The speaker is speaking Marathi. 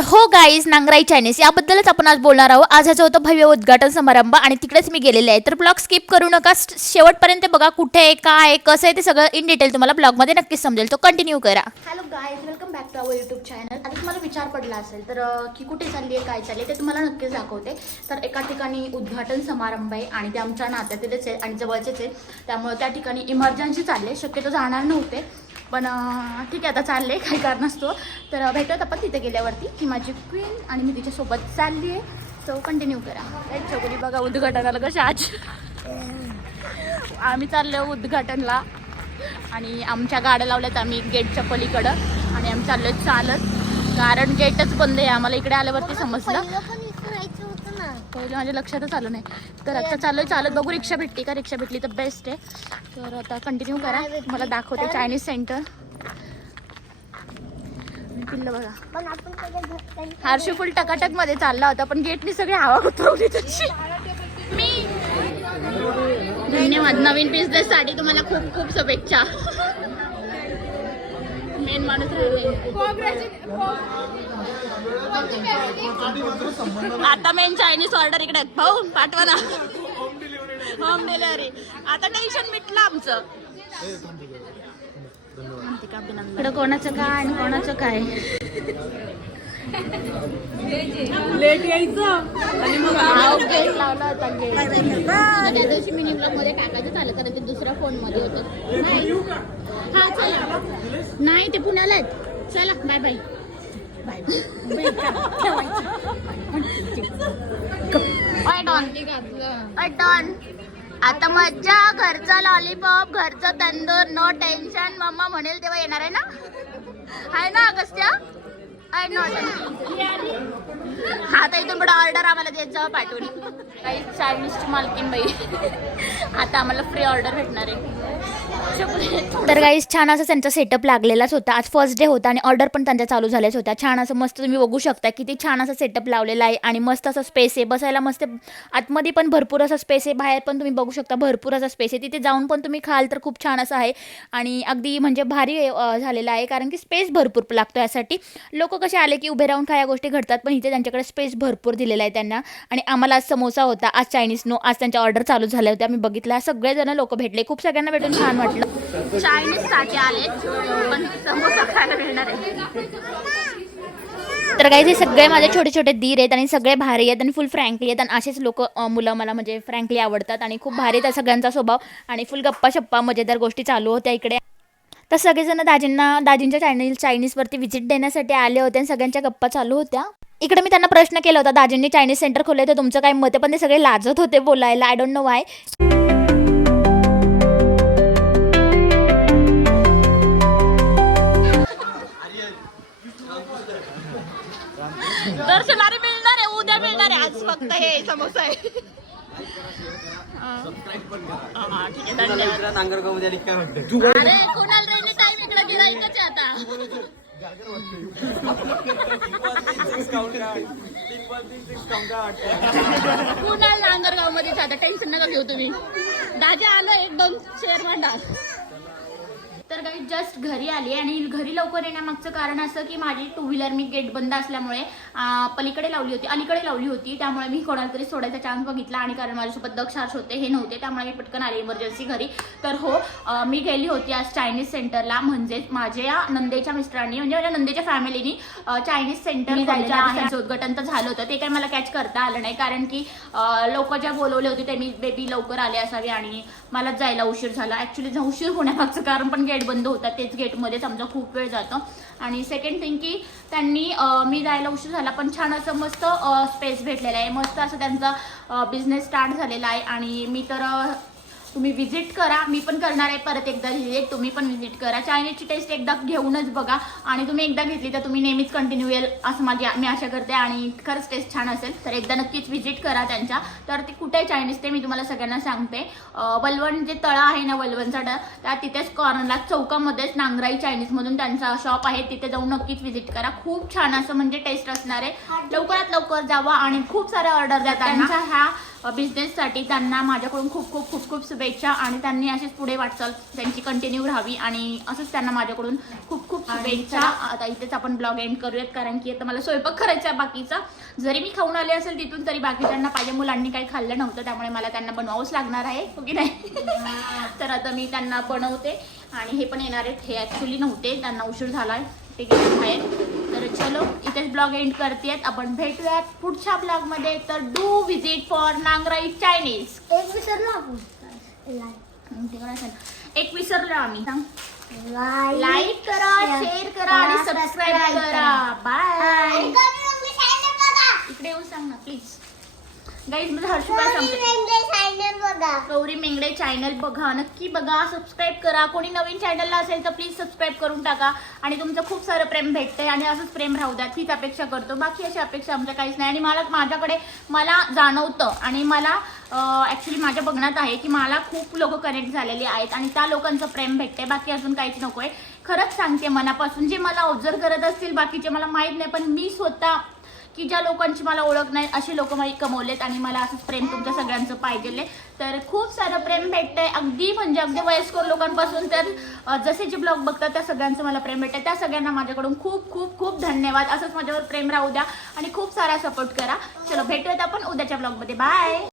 तर हो गाईज नांगराई चायनीज याबद्दलच आपण आज बोलणार आहोत. आज ह्याचं होतं भव्य उद्घाटन समारंभ आणि तिकडेच मी गेलेले आहे. तर ब्लॉग स्किप करू नका. शेवटपर्यंत बघा कुठे आहे काय आहे कसं आहे ते सगळं इन डिटेल तुम्हाला ब्लॉगमध्ये नक्कीच समजेल. तो कंटिन्यू करा. Hello guys welcome back to our YouTube channel आता तुम्हाला विचार पडला असेल तर की कुठे चालली आहे काय चालली आहे ते तुम्हाला नक्कीच दाखवते. तर एका ठिकाणी उद्घाटन समारंभ आहे आणि ते आमच्या नात्यातीलच आहे आणि जवळचेच आहे. त्यामुळे त्या ठिकाणी इमर्जन्सी चालले शक्यतो जाणार नव्हते. पण ठीक आहे आता चालले काही कारण असतो. तर अं, भेटूयात आपण तिथे गेल्यावरती ही माझी क्वीन आणि मी तिच्यासोबत चालली आहे सो कंटिन्यू करा चौकडी बघा उद्घाटनाला कशा आज. आम्ही चाललो उद्घाटनला. आणि आमच्या गाड्या लावल्यात आम्ही गेटच्या पलीकडं. आणि आम्ही चाललोय चालत. कारण गेटच बंद आहे आम्हाला इकडे आल्यावरती समजलं. पहिले माझ्या लक्षातच आलं नाही. तर आता चाललोय चालत बघू रिक्षा भेटते का? रिक्षा भेटली तर बेस्ट आहे. तर आता कंटिन्यू करा. मला दाखवते चायनीज सेंटर पिल्लं बघा. हारशी फुल टकाटकमध्ये चालला होता पण गेटनी सगळी हवा उतरवली त्याची. मी. धन्यवाद. नवीन बिझनेस साठी तुम्हाला खूप खूप शुभेच्छा. मेन माणूस आता मेन चायनीज ऑर्डर इकडे. भाऊ पाठवा ना. होम डिलिव्हरी आता टेन्शन मिटलं आमचं. इकडं कोणाचं काय आणि कोणाचं काय? लेट यायचं. आणि मग हा, लावला होता त्या दिवशी मिनी ब्लॉगमध्ये टाकायचं चाललं कारण ते दुसऱ्या फोनमध्ये होतं. नाही. हा चला. नाही ते पुण्याला आहेत. चला बाय बाय बाय डॉन डॉन आता मज्जा घरचा लॉलीपॉप घरचं तंदूर नो टेन्शन मम्मा म्हणेल तेव्हा येणार आहे ना? आहे ना अगस्त्या? आहे नॉट हा तर इथून पुढे ऑर्डर आम्हाला देत जावं पाठवून. काही चायनीजची मालकीन बाई. आता आम्हाला फ्री ऑर्डर भेटणार आहे. तर गाईज छान असं त्यांचा सेटअप लागलेलाच होता. आज फर्स्ट डे होता आणि ऑर्डर पण त्यांच्या चालू झाल्याच होत्या. छान असं मस्त तुम्ही बघू शकता किती छान असं सेटअप लावलेला आहे आणि मस्त असं स्पेस आहे. बसायला मस्त आतमध्ये पण भरपूर असा स्पेस आहे. बाहेर पण तुम्ही बघू शकता भरपूर असा स्पेस आहे. तिथे जाऊन पण तुम्ही खाल तर खूप छान असं आहे. आणि अगदी म्हणजे भारी झालेलं आहे. कारण की स्पेस भरपूर लागतो यासाठी. लोक कसे आले की उभे राहून काय गोष्टी घडतात पण इथे त्यांच्याकडे स्पेस भरपूर दिलेला आहे त्यांना. आणि आम्हाला आज समोसा होता. आज चायनीज नो आज त्यांच्या ऑर्डर चालू झाल्या होत्या. आम्ही बघितला. सगळेजण लोक भेटले. खूप सगळ्यांना भेटून छान वाटलं चायनीजसाठी आले पण समोसा खायला मिळणार आहे. तर काही सगळे माझे छोटे छोटे दीर आहेत आणि सगळे भारी आहेत आणि फुल फ्रँकली आहेत. आणि असेच लोक मुलं मला म्हणजे फ्रँकली आवडतात आणि खूप भारी आहे सगळ्यांचा स्वभाव. आणि फुल गप्पा शप्पा मजेदार गोष्टी चालू होत्या इकडे. तर सगळेजण दाजींना दाजींच्या चायनीज चायनीजवरती व्हिजिट देण्यासाठी आले होते आणि सगळ्यांच्या गप्पा चालू होत्या. इकडे मी त्यांना प्रश्न केला होता दाजींनी चायनीज सेंटर खोलले तर तुमचं काय मत आहे? पण ते सगळे लाजत होते बोलायला. आय डोंट नो वाय दर्शनारी मिळणार आहे उद्या मिळणार आहे. आज फक्त हे समोसा आहे. हा, ठीक आहे धन्यवाद. नांगरगावमध्ये काय वाटतं अरे कुणाल रेनी टाइम इकडे गिराईकच आहे आता. कुणाल नांगरगाव मध्येच आता. टेन्शन नका घेऊ तुम्ही. दाजा आलं एक दोन शेअर मांडा तर काही जस्ट घरी आली आणि घरी लवकर येण्यामागचं कारण असं की माझी टू व्हीलर मी गेट बंद असल्यामुळे पलीकडे लावली होती. अलीकडे लावली होती. त्यामुळे मी कोणाला तरी सोडायचा चान्स बघितला आणि कारण माझ्यासोबत दक्ष हर्ष होते हे नव्हते. त्यामुळे मी पटकन आले इमर्जन्सी घरी. तर हो मी गेली होती आज चायनीज सेंटरला म्हणजेच माझ्या नंदेच्या मिस्टरांनी म्हणजे माझ्या नंदेच्या फॅमिलीनी चायनीज सेंटर जायचं उद्घाटन तर झालं होतं. ते काही मला कॅच करता आलं नाही. कारण की लोक ज्या बोलवले होते ते मी बेबी लवकर आले असावे आणि मलाच जायला उशीर झाला. ॲक्च्युली उशीर होण्यामागचं कारण पण गेट गेट बंद होता तेच गेटमध्येच आमचा खूप वेळ जातो. आणि सेकंड थिंग की त्यांनी मी जायला उशीर झाला पण छान असं मस्त स्पेस भेटलेला आहे. मस्त असं त्यांचा बिझनेस स्टार्ट झालेला आहे. आणि मी तर तुम्ही व्हिजिट करा. मी पण करणार आहे. परत एकदा व्हिजिट तुम्ही पण व्हिजिट करा. चायनीजची टेस्ट एकदा घेऊनच बघा. आणि तुम्ही एकदा घेतली तर तुम्ही नेहमीच कंटिन्यू येईल असं माझी मी आशा करते. आणि खरंच टेस्ट छान असेल. तर एकदा नक्कीच व्हिजिट करा त्यांच्या. तर ते कुठे चायनीज ते मी तुम्हाला सगळ्यांना सांगते. वलवण जे तळा आहे ना वलवणचा ड त्या तिथेच कॉर्नरला चौकामध्येच नांगराई चायनीजमधून त्यांचा शॉप आहे. तिथे जाऊन नक्कीच व्हिजिट करा. खूप छान असं म्हणजे टेस्ट असणार आहे. लवकरात लवकर जावा आणि खूप साऱ्या ऑर्डर द्या त्यांच्या ह्या बिझनेससाठी त्यांना माझ्याकडून खूप खूप खूप खूप शुभेच्छा आणि त्यांनी अशीच पुढे वाटचाल त्यांची कंटिन्यू राहावी आणि असंच त्यांना माझ्याकडून खूप खूप शुभेच्छा. आता इथेच आपण ब्लॉग एंड करूयात कारण की आता मला स्वयंपाक करायचा आहे बाकीचा. जरी मी खाऊन आले असेल तिथून तरी बाकीच्यांना पाहिजे मुलांनी काही खाल्लं नव्हतं त्यामुळे मला त्यांना बनवावंच लागणार आहे हो की नाही? तर आता मी त्यांना बनवते आणि हे पण येणार आहेत. हे ॲक्च्युली नव्हते त्यांना उशीर झाला आहे ते गेले बाहेर. तर चलो इथेच ब्लॉग एंड करतेत आपण भेटूयात पुढच्या ब्लॉगमध्ये. तर डू विजिट फॉर नांगराई चायनीज एक विसरलो आपण. एक विसरलो आम्ही. सांग लाईक करा शेअर करा आणि सबस्क्राईब करा. बाय इकडे येऊन सांग ना प्लीज गाईज माझं सांगते गौरी मेंगडे चॅनल बघा. नक्की बघा सबस्क्राईब करा. कोणी नवीन चॅनलला असेल तर प्लीज सबस्क्राईब करून टाका. आणि तुमचं खूप सारं प्रेम भेटतंय आणि असंच प्रेम राहू द्या. तीच अपेक्षा करतो. बाकी अशी अपेक्षा आमच्या काहीच नाही. आणि मला माझ्याकडे मला जाणवतं आणि मला ॲक्च्युली माझ्या बघण्यात आहे की मला खूप लोक कनेक्ट झालेले आहेत आणि त्या लोकांचं प्रेम भेटतंय. बाकी अजून काहीच नको आहे खरंच सांगते मनापासून जे मला ऑब्झर्व करत असतील बाकीचे मला माहीत नाही पण मी स्वतः की ज्या लोकांची मला ओळख नाही असे लोक मला कमवलेत आणि मला असंच प्रेम तुमच्या सगळ्यांचं पाहिजे तर खूप सारं प्रेम भेटतंय. अगदी म्हणजे अगदी वयस्कर लोकांपासून तर जसे जे ब्लॉग बघतात त्या सगळ्यांचं मला प्रेम भेटतं त्या सगळ्यांना माझ्याकडून खूप खूप खूप धन्यवाद. असंच माझ्यावर प्रेम राहू द्या आणि खूप सारा सपोर्ट करा. चलो भेटूयात आपण उद्याच्या ब्लॉगमध्ये. बाय